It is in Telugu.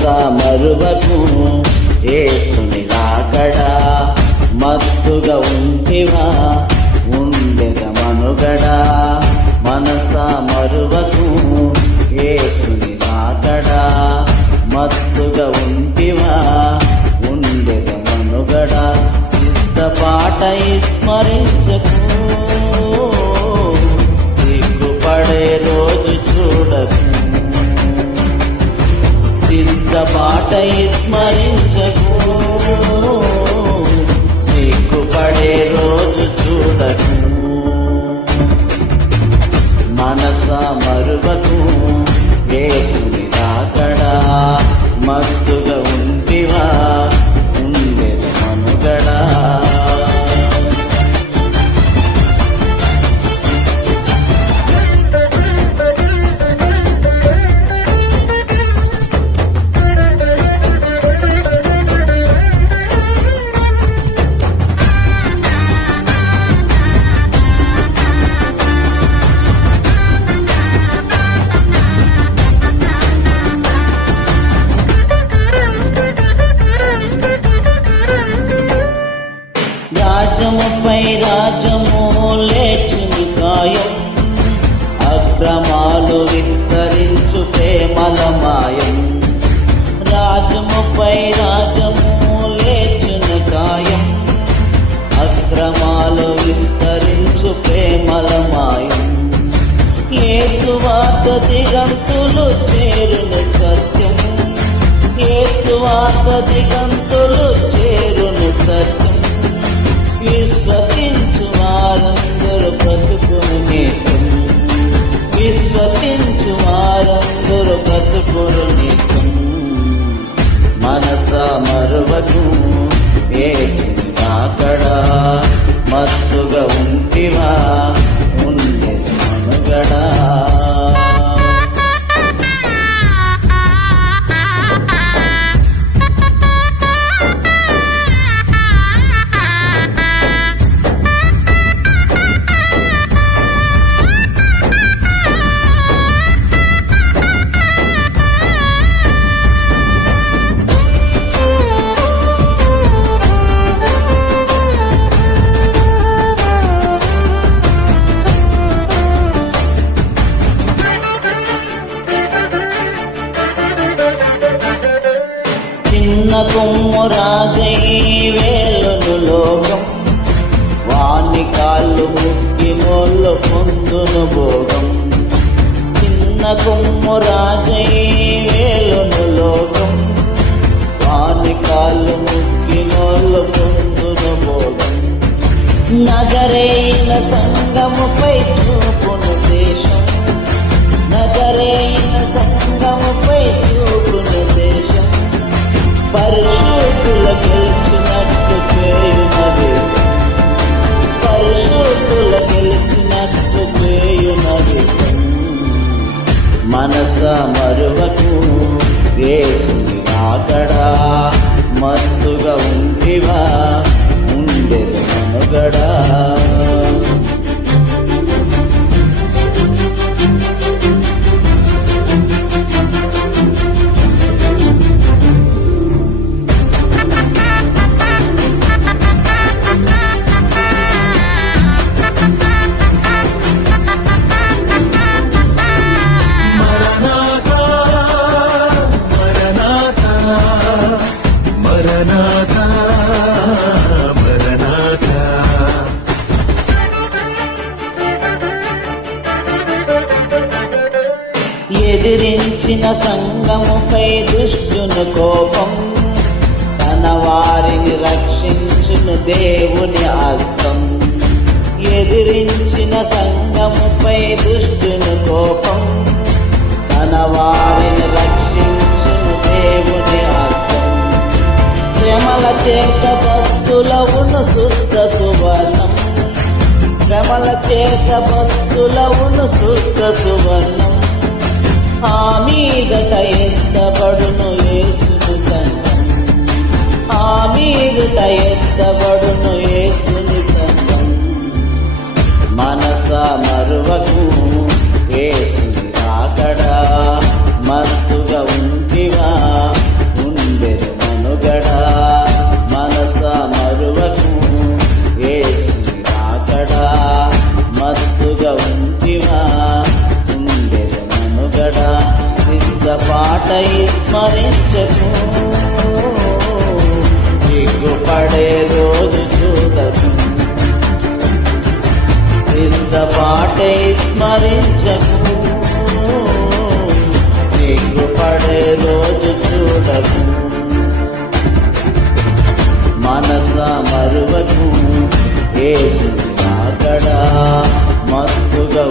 మనసా మరువకు యేసుని రాకడా, మత్తుగా ఉంటివా ఉండెద మనుగడా. మనసా మరువకు యేసుని రాకడా, మత్తుగా ఉంటివా ఉండెద మనుగడా. సిద్ధపాటై స్మరించకు, సిగ్గుపడే రోజు చూడకు. సిద్ధపాటై స్మరించకు, సిగ్గుపడే రోజు చూడకు. మనసా మరువకు యేసుని రాకడా, మత్తుగా ఉంటివా ఉండెద మనుగడా. రాజ్యముపై రాజ్యము లేచును గాయం, అక్రమాలు విస్తరించు ప్రేమల మాయం. రాజ్యముపై రాజ్యము లేచును గాయం, అక్రమాలు విస్తరించు ప్రేమల మాయం. యేసు వార్త దిగంతులు చేరును సత్యం, యేసు వార్త దిగంతులు చేరును సత్యం. విశ్వసించు వారందరూ బ్రతుకును నిత్యం, విశ్వసించు వారందరూ బ్రతుకును నిత్యం. మనసా మరువకు యేసుని రాకడా, మత్తుగా ఉంటివా ఉండెద మనుగడా. చిన్న కొమ్ము రాజై వేలును లోకం, వాని కాళ్ళు ముక్కి మోళ్ళు పొందును భోగం. చిన్న కొమ్ము రాజై వేలును లోకం, వాని కాళ్ళు ముక్కి మోళ్ళు పొందును భోగం. నజరేయుల సంగముపై చూపును దేశం, నజరేయుల సంగముపై చూపును దేశం. పరిశుద్ధుల గెలిచినట్టు చేయునది, పరిశుద్ధుల గెలిచినట్టు చేయునది. మనసా మరువకు యేసుని రాకడా, మత్తుగా ఉంటివా ఉండెద మనుగడా. ఎదిరించిన సంగముపై దుష్టుని కోపం, తన వారిని రక్షించును దేవుని హస్తం. ఎదిరించిన సంగముపై దుష్టుని కోపం, తన వారిని రక్షించును దేవుని హస్తం. శ్రమల చేత భక్తులవును శుద్ధ సువర్ణం, శ్రమల చేత భక్తులవును శుద్ధ సువర్ణం. ఆ మీదట ఎత్తబడును యేసుని సంఘం, ఆ మీదట ఎత్తబడును యేసుని సంఘం. మనసా మరువకు యేసుని రాకడా, మత్తుగా ఉంటివా మత్తుగా ఉంటివా ఉండెదననుగడ సిద్ధపాటై స్మరించకు సిగ్గుపడే రోజు చూడకు సిద్ధపాటై స్మరించకు సిగ్గుపడే రోజు చూడకు మనస మరువకు యేసు రాకడా మత్తుగా